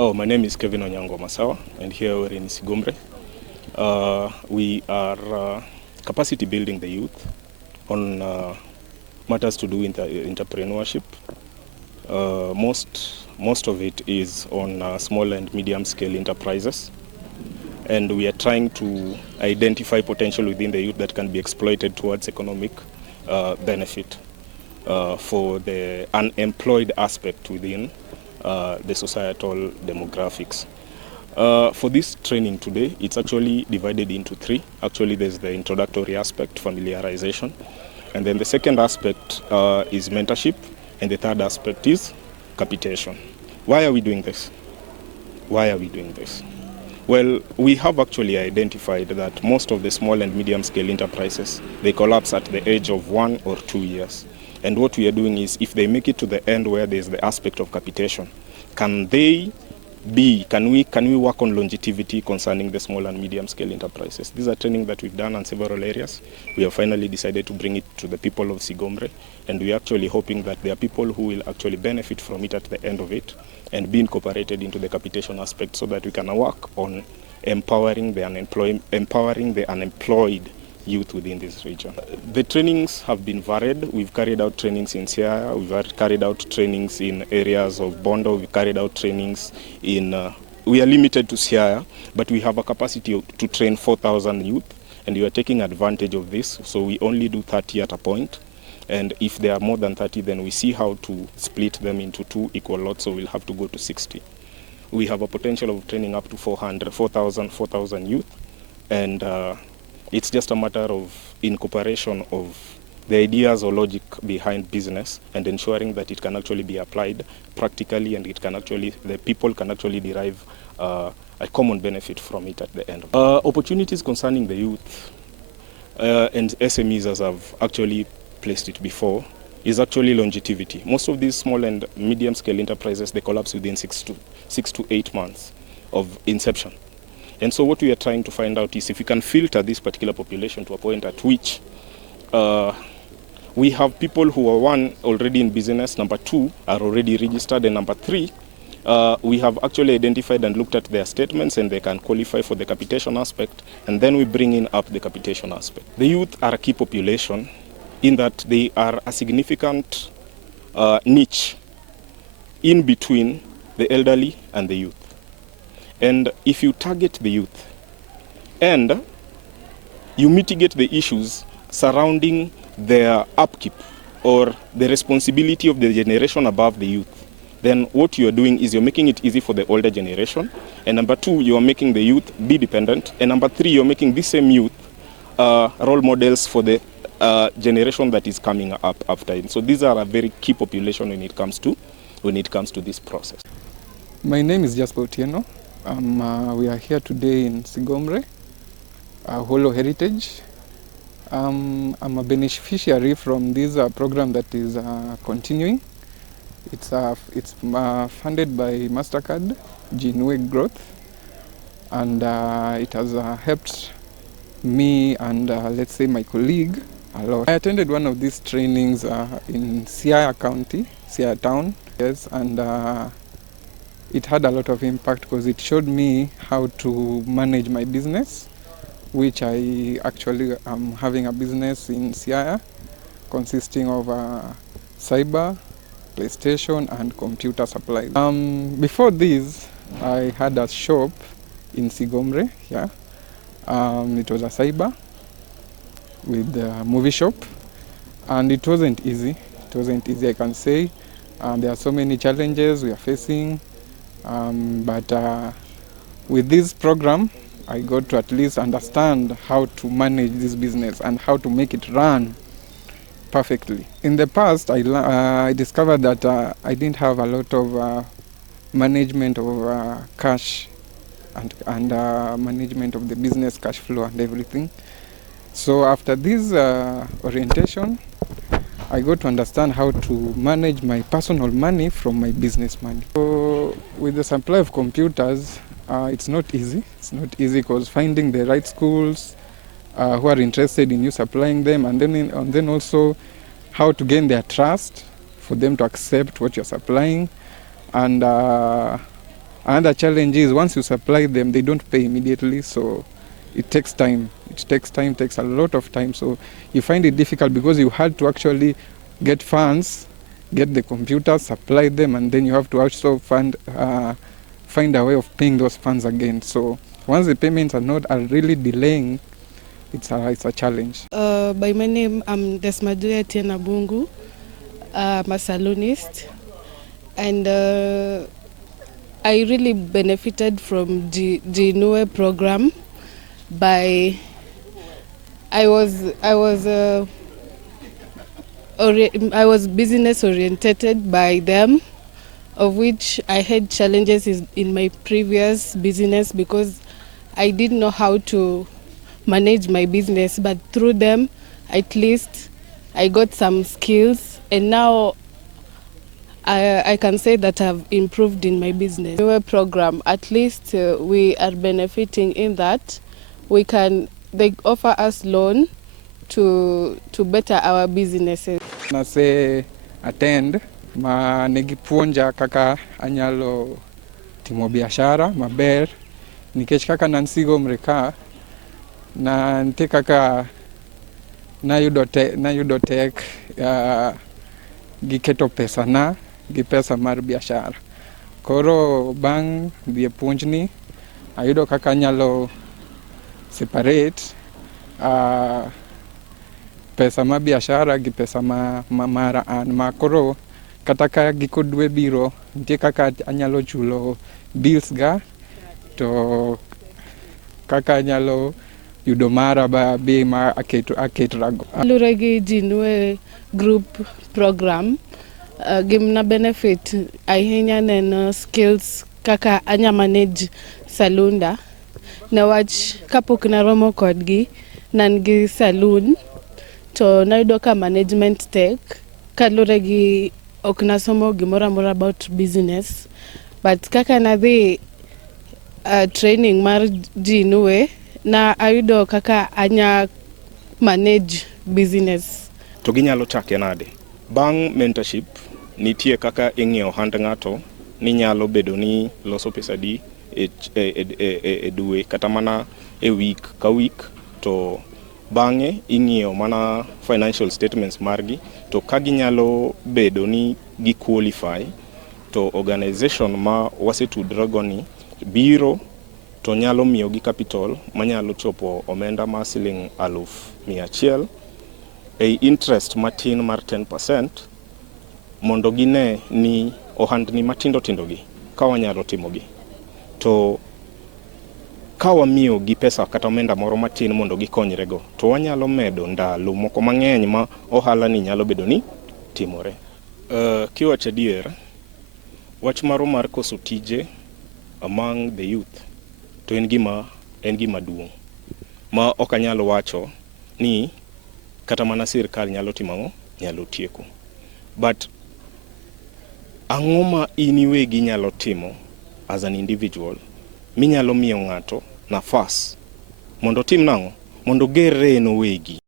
Oh, my name is Kevin Onyango Masawa, and here we're in Sigomre. We are capacity building the youth on matters to do with entrepreneurship. Most of it is on small and medium scale enterprises, and we are trying to identify potential within the youth that can be exploited towards economic benefit for the unemployed aspect within the societal demographics. For this training today, it's actually divided into three. Actually, there's the introductory aspect, familiarization, and then the second aspect is mentorship, and the third aspect is capitation. Why are we doing this? Why are we doing this? Well, we have actually identified that most of the small and medium scale enterprises, they collapse at the age of 1 or 2 years. And what we are doing is, if they make it to the end where there's the aspect of capitation, can we work on longevity concerning the small and medium scale enterprises? These are training that we've done on several areas. We have finally decided to bring it to the people of Sigomre, and we're actually hoping that there are people who will actually benefit from it at the end of it and be incorporated into the capitation aspect, so that we can work on empowering the unemployed youth within this region. The trainings have been varied. We've carried out trainings in Siaya, we've carried out trainings in areas of Bondo, we've carried out trainings in, we are limited to Siaya, but we have a capacity to train 4,000 youth, and we are taking advantage of this, so we only do 30 at a point. And if there are more than 30, then we see how to split them into 2 equal lots, so we'll have to go to 60. We have a potential of training up to 4,000 youth, and it's just a matter of incorporation of the ideas or logic behind business and ensuring that it can actually be applied practically, and the people can actually derive a common benefit from it at the end. Opportunities concerning the youth and SMEs, as I've actually placed it before, is actually longevity. Most of these small and medium scale enterprises, they collapse within 6 to 8 months of inception. And so what we are trying to find out is if we can filter this particular population to a point at which we have people who are, 1, already in business, number 2, are already registered, and number 3, we have actually identified and looked at their statements and they can qualify for the capitation aspect, and then we bring in up the capitation aspect. The youth are a key population in that they are a significant niche in between the elderly and the youth. And if you target the youth and you mitigate the issues surrounding their upkeep or the responsibility of the generation above the youth, then what you are doing is you're making it easy for the older generation. And number 2, you are making the youth be dependent. And number 3, you're making the same youth role models for the generation that is coming up after him. So these are a very key population when it comes to this process. My name is Jasper Otieno. We are here today in Sigomre, Holo Heritage. I'm a beneficiary from this program that is continuing. It's funded by MasterCard, Genuine Growth, and it has helped me and let's say my colleague a lot. I attended one of these trainings in Siaya County, Siaya Town, yes, and it had a lot of impact because it showed me how to manage my business, which I actually am having a business in Siaya consisting of cyber, PlayStation and computer supplies. Before this, I had a shop in Sigomre, yeah. It was a cyber with a movie shop, and it wasn't easy. It wasn't easy, I can say. There are so many challenges we are facing. But with this program, I got to at least understand how to manage this business and how to make it run perfectly. In the past, I discovered that I didn't have a lot of management of cash and management of the business cash flow and everything. So after this orientation, I got to understand how to manage my personal money from my business money. So with the supply of computers, it's not easy. It's not easy because finding the right schools who are interested in you supplying them, and then also how to gain their trust for them to accept what you're supplying, and Another challenge is once you supply them, they don't pay immediately, so it takes time. Takes a lot of time. So you find it difficult because you had to actually get funds, get the computers, supply them, and then you have to also find a way of paying those funds again. So once the payments are really delaying, it's a challenge. By my name, I'm Desmaduya Tiena Bungu. I'm a saloonist, and I really benefited from the Inue program. I was business oriented by them, of which I had challenges in my previous business because I didn't know how to manage my business, but through them at least I got some skills, and now I can say that I've improved in my business. Our program, at least we are benefiting in that they offer us loan to better our businesses. Na se attend ma negipuonja kaka anyalo timo biashara maber nikech kaka nansigo mreka na nte kaka nayudo tek giketo pesa na gi pesa mar biashara. Koro bang' dhi puonjni ayudo kaka anyalo separate pesa ma biashara gi pesa mara an ma koro kata ka giko dwe biro nitie kaka anyalo chulo bills ga to kaka anyalo yudo mara be ma aketrago. Lure gi Inue group program gimna benefit ahinya neno skills kaka anya manage salunda newach kapok naromo kodgi nan gi saloon to nayudo ka management tech kalure gi ok nasomo gimoro amora about business, but kaka nadhi training mar Inue na ayudo kaka anya manage business. To ginyalo chake nade? Bang' mentorship nitie kaka ing'iyo hand ng'ato ni nyalo bedo ni loso pesa di e dwe kata mana e week ka week, to bang'e ing'iyo mana financial statements margi, to ka ginyalo bedo ni gi qualify to organization ma wasetudrogo ni biro to nyalo miyo gi capital manyalo chopo omenda ma siling 100,000 e interest matin mar 10% mondo gine ni ohandni matindo gi ka wanyalo timogi. To ka wamiyo gi pesa kata omenda moro matin mondo gikonyrego, to wanyalo medo ndalo moko mang'eny ma ohala ni nyalo bedo ni timore. Kiwacho adier, wach maro mar koso tije among the youth to en gima duong' ma ok anyalo wacho ni kata mana sirkal nyalo timo, nyalo tieko. But ang'o ma in iwegi nyalo timo as an individual minyalo miyo ng'ato nafas mondo tim nang'o, mondo gerre en owegi.